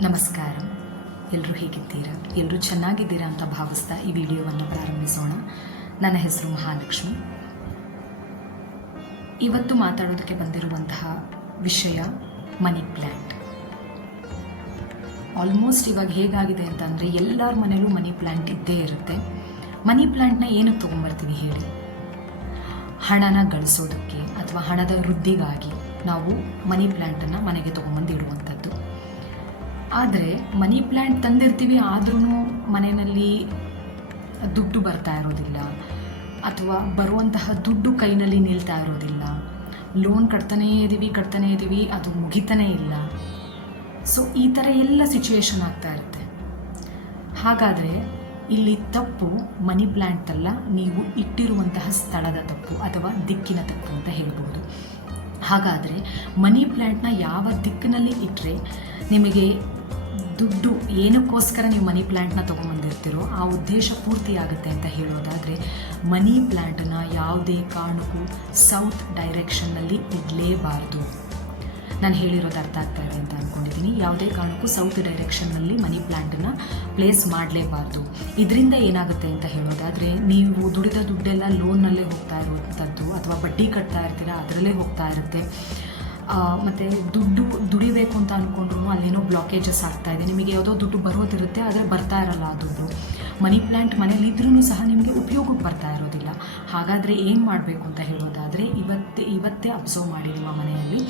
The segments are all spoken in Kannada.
ನಮಸ್ಕಾರ. ಎಲ್ಲರೂ ಹೇಗಿದ್ದೀರಾ? ಎಲ್ಲರೂ ಚೆನ್ನಾಗಿದ್ದೀರಾ ಅಂತ ಭಾವಿಸ್ತಾ ಈ ವಿಡಿಯೋವನ್ನು ಪ್ರಾರಂಭಿಸೋಣ. ನನ್ನ ಹೆಸರು ಮಹಾಲಕ್ಷ್ಮಿ. ಇವತ್ತು ಮಾತಾಡೋದಕ್ಕೆ ಬಂದಿರುವಂತಹ ವಿಷಯ ಮನಿ ಪ್ಲ್ಯಾಂಟ್ ಆಲ್ಮೋಸ್ಟ್ ಇವಾಗ ಹೇಗಾಗಿದೆ ಅಂತಂದರೆ ಎಲ್ಲರ ಮನೇಲೂ ಮನಿ ಪ್ಲ್ಯಾಂಟ್ ಇದ್ದೇ ಇರುತ್ತೆ. ಮನಿ ಪ್ಲ್ಯಾಂಟ್ನ ಏನಕ್ಕೆ ತೊಗೊಂಬರ್ತೀವಿ ಹೇಳಿ? ಹಣನ ಗಳಿಸೋದಕ್ಕೆ ಅಥವಾ ಹಣದ ವೃದ್ಧಿಗಾಗಿ ನಾವು ಮನಿ ಪ್ಲ್ಯಾಂಟನ್ನು ಮನೆಗೆ ತೊಗೊಂಬಂದು ಇಡುವಂಥದ್ದು. ಆದರೆ ಮನಿ ಪ್ಲ್ಯಾಂಟ್ ತಂದಿರ್ತೀವಿ ಆದ್ರೂ ಮನೆಯಲ್ಲಿ ದುಡ್ಡು ಬರ್ತಾ ಇರೋದಿಲ್ಲ. ಅಥವಾ ಬರುವಂತಹ ದುಡ್ಡು ಕೈನಲ್ಲಿ ನಿಲ್ತಾ ಇರೋದಿಲ್ಲ. ಲೋನ್ ಕಟ್ತಾನೇ ಇದ್ದೀವಿ ಕಟ್ತಾನೇ ಇದ್ದೀವಿ ಅದು ಮುಗಿತಾನೇ ಇಲ್ಲ. ಸೊ ಈ ಥರ ಎಲ್ಲ ಸಿಚುವೇಶನ್ ಆಗ್ತಾ ಇರುತ್ತೆ. ಹಾಗಾದರೆ ಇಲ್ಲಿ ತಪ್ಪು ಮನಿ ಪ್ಲ್ಯಾಂಟ್ ಅಲ್ಲ, ನೀವು ಇಟ್ಟಿರುವಂತಹ ಸ್ಥಳದ ತಪ್ಪು ಅಥವಾ ದಿಕ್ಕಿನ ತಪ್ಪು ಅಂತ ಹೇಳ್ಬೋದು. ಹಾಗಾದರೆ ಮನಿ ಪ್ಲ್ಯಾಂಟ್ನ ಯಾವ ದಿಕ್ಕಿನಲ್ಲಿ ಇಟ್ಟರೆ ನಿಮಗೆ ದುಡ್ಡು ಏನಕ್ಕೋಸ್ಕರ ನೀವು ಮನಿ ಪ್ಲ್ಯಾಂಟ್ನ ತೊಗೊಂಬಂದಿರ್ತೀರೋ ಆ ಉದ್ದೇಶ ಪೂರ್ತಿ ಆಗುತ್ತೆ ಅಂತ ಹೇಳೋದಾದರೆ, ಮನಿ ಪ್ಲ್ಯಾಂಟನ್ನು ಯಾವುದೇ ಕಾರಣಕ್ಕೂ ಸೌತ್ ಡೈರೆಕ್ಷನ್ನಲ್ಲಿ ಇಡಲೇಬಾರ್ದು. ನಾನು ಹೇಳಿರೋದು ಅರ್ಥ ಆಗ್ತಾ ಇದೆ ಅಂತ ಅಂದ್ಕೊಂಡಿದ್ದೀನಿ ಯಾವುದೇ ಕಾರಣಕ್ಕೂ ಸೌತ್ ಡೈರೆಕ್ಷನ್ನಲ್ಲಿ ಮನಿ ಪ್ಲ್ಯಾಂಟನ್ನು ಪ್ಲೇಸ್ ಮಾಡಲೇಬಾರ್ದು. ಇದರಿಂದ ಏನಾಗುತ್ತೆ ಅಂತ ಹೇಳೋದಾದರೆ, ನೀವು ದುಡಿದ ದುಡ್ಡೆಲ್ಲ ಲೋನ್ನಲ್ಲೇ ಹೋಗ್ತಾ ಇರುವಂಥದ್ದು ಅಥವಾ ಬಡ್ಡಿ ಕಟ್ತಾ ಇರ್ತೀರಾ, ಅದರಲ್ಲೇ ಹೋಗ್ತಾ ಇರುತ್ತೆ. ಮತ್ತು ದುಡ್ಡು ದುಡಿಬೇಕು ಅಂತ ಅಂದ್ಕೊಂಡ್ರು ಅಲ್ಲೇನೋ ಬ್ಲಾಕೇಜಸ್ ಆಗ್ತಾ ಇದೆ. ನಿಮಗೆ ಯಾವುದೋ ದುಡ್ಡು ಬರೋದಿರುತ್ತೆ, ಆದರೆ ಬರ್ತಾ ಇರಲ್ಲ ಆ ದುಡ್ಡು. ಮನಿ ಪ್ಲ್ಯಾಂಟ್ ಮನೇಲಿ ಇದ್ರೂ ಸಹ ನಿಮಗೆ ಉಪಯೋಗಕ್ಕೆ ಬರ್ತಾ ಇರೋದಿಲ್ಲ. ಹಾಗಾದರೆ ಏನು ಮಾಡಬೇಕು ಅಂತ ಹೇಳೋದಾದರೆ, ಇವತ್ತೇ ಇವತ್ತೇ ಅಬ್ಸರ್ವ್ ಮಾಡಿ ನಿಮ್ಮ ಮನೆಯಲ್ಲಿ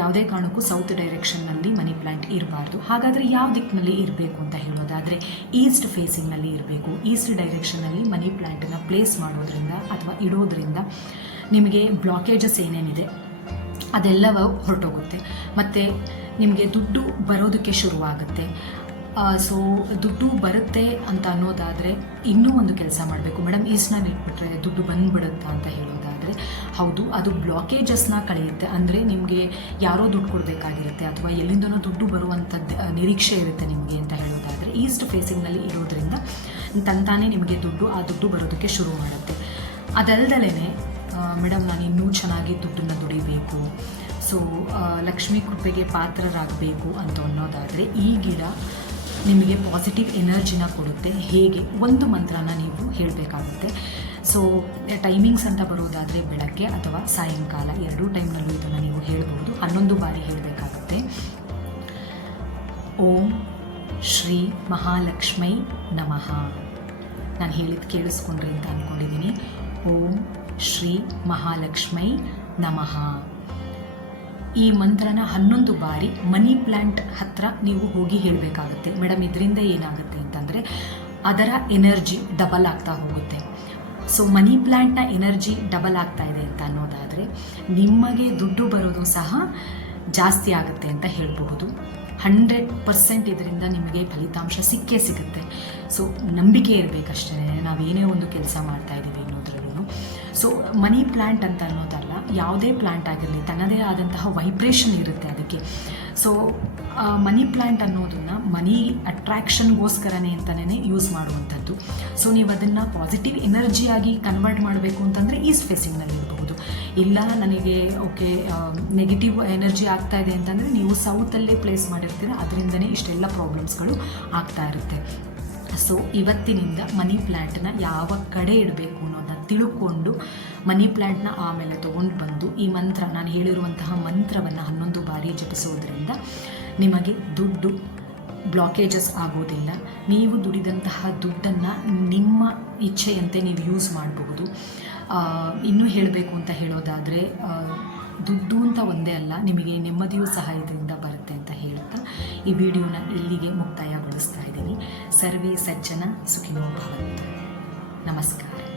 ಯಾವುದೇ ಕಾರಣಕ್ಕೂ ಸೌತ್ ಡೈರೆಕ್ಷನ್ನಲ್ಲಿ ಮನಿ ಪ್ಲ್ಯಾಂಟ್ ಇರಬಾರ್ದು. ಹಾಗಾದರೆ ಯಾವ ದಿಕ್ಕಿನಲ್ಲಿ ಇರಬೇಕು ಅಂತ ಹೇಳೋದಾದರೆ ಈಸ್ಟ್ ಫೇಸಿಂಗ್ನಲ್ಲಿ ಇರಬೇಕು. ಈಸ್ಟ್ ಡೈರೆಕ್ಷನ್ನಲ್ಲಿ ಮನಿ ಪ್ಲ್ಯಾಂಟನ್ನು ಪ್ಲೇಸ್ ಮಾಡೋದ್ರಿಂದ ಅಥವಾ ಇಡೋದ್ರಿಂದ ನಿಮಗೆ ಬ್ಲಾಕೇಜಸ್ ಏನೇನಿದೆ? ಅದೆಲ್ಲವೂ ಹೊರಟೋಗುತ್ತೆ. ಮತ್ತು ನಿಮಗೆ ದುಡ್ಡು ಬರೋದಕ್ಕೆ ಶುರುವಾಗುತ್ತೆ. ಸೊ ದುಡ್ಡು ಬರುತ್ತೆ ಅಂತ ಅನ್ನೋದಾದರೆ ಇನ್ನೂ ಒಂದು ಕೆಲಸ ಮಾಡಬೇಕು. ಮೇಡಮ್ ಈಸ್ಟ್ನಲ್ಲಿ ಇಟ್ಬಿಟ್ರೆ ದುಡ್ಡು ಬಂದುಬಿಡುತ್ತಾ ಅಂತ ಹೇಳೋದಾದರೆ, ಹೌದು, ಅದು ಬ್ಲಾಕೇಜಸ್ನ ಕಳೆಯುತ್ತೆ. ಅಂದರೆ ನಿಮಗೆ ಯಾರೋ ದುಡ್ಡು ಕೊಡಬೇಕಾಗಿರುತ್ತೆ ಅಥವಾ ಎಲ್ಲಿಂದನೋ ದುಡ್ಡು ಬರುವಂಥದ್ದು ನಿರೀಕ್ಷೆ ಇರುತ್ತೆ ನಿಮಗೆ ಅಂತ ಹೇಳೋದಾದರೆ, ಈಸ್ಟ್ ಫೇಸಿಂಗ್ನಲ್ಲಿ ಇರೋದ್ರಿಂದ ತಂತಾನೇ ನಿಮಗೆ ದುಡ್ಡು, ಆ ದುಡ್ಡು ಬರೋದಕ್ಕೆ ಶುರು ಮಾಡುತ್ತೆ. ಅದಲ್ದಲೇ ಮೇಡಮ್, ನಾನು ಇನ್ನೂ ಚೆನ್ನಾಗಿ ದುಡ್ಡನ್ನು ದುಡಿಬೇಕು. ಸೊ ಲಕ್ಷ್ಮಿ ಕೃಪೆಗೆ ಪಾತ್ರರಾಗಬೇಕು ಅಂತ ಅನ್ನೋದಾದರೆ ಈ ಗಿಡ ನಿಮಗೆ ಪಾಸಿಟಿವ್ ಎನರ್ಜಿನ ಕೊಡುತ್ತೆ. ಹೇಗೆ? ಒಂದು ಮಂತ್ರನ ನೀವು ಹೇಳಬೇಕಾಗುತ್ತೆ. ಸೊ ಟೈಮಿಂಗ್ಸ್ ಅಂತ ಬರೋದಾದರೆ ಬೆಳಗ್ಗೆ ಅಥವಾ ಸಾಯಂಕಾಲ ಎರಡೂ ಟೈಮ್ನಲ್ಲೂ ಇದನ್ನು ನೀವು ಹೇಳ್ಬೋದು. ಹನ್ನೊಂದು ಬಾರಿ ಹೇಳಬೇಕಾಗುತ್ತೆ. ಓಂ ಶ್ರೀ ಮಹಾಲಕ್ಷ್ಮೈ ನಮಃ. ನಾನು ಹೇಳಿದ್ದು ಕೇಳಿಸ್ಕೊಂಡ್ರಿ ಅಂತ ಅಂದ್ಕೊಂಡಿದ್ದೀನಿ ಓಂ ಶ್ರೀ ಮಹಾಲಕ್ಷ್ಮೈ ನಮಃ. ಈ ಮಂತ್ರನ ಹನ್ನೊಂದು ಬಾರಿ ಮನಿ ಪ್ಲ್ಯಾಂಟ್ ಹತ್ರ ನೀವು ಹೋಗಿ ಹೇಳಬೇಕಾಗುತ್ತೆ. ಮೇಡಮ್, ಇದರಿಂದ ಏನಾಗುತ್ತೆ ಅಂತಂದರೆ ಅದರ ಎನರ್ಜಿ ಡಬಲ್ ಆಗ್ತಾ ಹೋಗುತ್ತೆ. ಸೊ, ಮನಿ ಪ್ಲ್ಯಾಂಟ್ನ ಎನರ್ಜಿ ಡಬಲ್ ಆಗ್ತಾ ಇದೆ ಅಂತ ಅನ್ನೋದಾದರೆ ನಿಮಗೆ ದುಡ್ಡು ಬರೋದು ಸಹ ಜಾಸ್ತಿ ಆಗುತ್ತೆ ಅಂತ ಹೇಳಬಹುದು. ಹಂಡ್ರೆಡ್ ಪರ್ಸೆಂಟ್ ಇದರಿಂದ ನಿಮಗೆ ಫಲಿತಾಂಶ ಸಿಕ್ಕೇ ಸಿಗುತ್ತೆ. ಸೊ, ನಂಬಿಕೆ ಇರಬೇಕಷ್ಟೇ. ನಾವೇನೇ ಒಂದು ಕೆಲಸ ಮಾಡ್ತಾ ಇದ್ದೀವಿ ಅನ್ನೋದ್ರಲ್ಲೂ ಸೊ ಮನಿ ಪ್ಲ್ಯಾಂಟ್ ಅಂತ ಅನ್ನೋದಲ್ಲ, ಯಾವುದೇ ಪ್ಲ್ಯಾಂಟ್ ಆಗಿರಲಿ, ತನ್ನದೇ ಆದಂತಹ ವೈಬ್ರೇಷನ್ ಇರುತ್ತೆ ಅದಕ್ಕೆ. ಸೊ ಮನಿ ಪ್ಲ್ಯಾಂಟ್ ಅನ್ನೋದನ್ನು ಮನಿ ಅಟ್ರ್ಯಾಕ್ಷನ್ಗೋಸ್ಕರನೇ ಅಂತಲೇ ಯೂಸ್ ಮಾಡುವಂಥದ್ದು. ಸೊ ನೀವು ಅದನ್ನು ಪಾಸಿಟಿವ್ ಎನರ್ಜಿಯಾಗಿ ಕನ್ವರ್ಟ್ ಮಾಡಬೇಕು ಅಂತಂದರೆ ಈಸ್ಟ್ ಫೇಸಿಂಗ್ನಲ್ಲಿ ಇರಬಹುದು. ಇಲ್ಲ ನನಗೆ ಓಕೆ ನೆಗೆಟಿವ್ ಎನರ್ಜಿ ಆಗ್ತಾ ಇದೆ ಅಂತಂದರೆ ನೀವು ಸೌತಲ್ಲೇ ಪ್ಲೇಸ್ ಮಾಡಿರ್ತೀರ, ಅದರಿಂದನೇ ಇಷ್ಟೆಲ್ಲ ಪ್ರಾಬ್ಲಮ್ಸ್ಗಳು ಆಗ್ತಾ ಇರುತ್ತೆ. ಸೊ ಇವತ್ತಿನಿಂದ ಮನಿ ಪ್ಲ್ಯಾಂಟ್ನ ಯಾವ ಕಡೆ ಇಡಬೇಕು ಅನ್ನೋದನ್ನ ತಿಳ್ಕೊಂಡು ಮನಿ ಪ್ಲ್ಯಾಂಟ್ನ ಆಮೇಲೆ ತೊಗೊಂಡು ಬಂದು ಈ ಮಂತ್ರ, ನಾನು ಹೇಳಿರುವಂತಹ ಮಂತ್ರವನ್ನು ಹನ್ನೊಂದು ಬಾರಿ ಜಪಿಸೋದ್ರಿಂದ ನಿಮಗೆ ದುಡ್ಡು ಬ್ಲಾಕೇಜಸ್ ಆಗೋದಿಲ್ಲ. ನೀವು ದುಡಿದಂತಹ ದುಡ್ಡನ್ನು ನಿಮ್ಮ ಇಚ್ಛೆಯಂತೆ ನೀವು ಯೂಸ್ ಮಾಡಬಹುದು. ಇನ್ನೂ ಹೇಳಬೇಕು ಅಂತ ಹೇಳೋದಾದರೆ ದುಡ್ಡು ಅಂತ ಒಂದೇ ಅಲ್ಲ, ನಿಮಗೆ ನೆಮ್ಮದಿಯೂ ಸಹ ಇದರಿಂದ ಬರುತ್ತೆ. ಈ ವಿಡಿಯೋನ ಇಲ್ಲಿಗೆ ಮುಕ್ತಾಯಗೊಳಿಸ್ತಾ ಇದ್ದೀನಿ. ಸರ್ವೇ ಸಜ್ಜನ ಸುಖಿನೋ ಭವಂತು. ನಮಸ್ಕಾರ.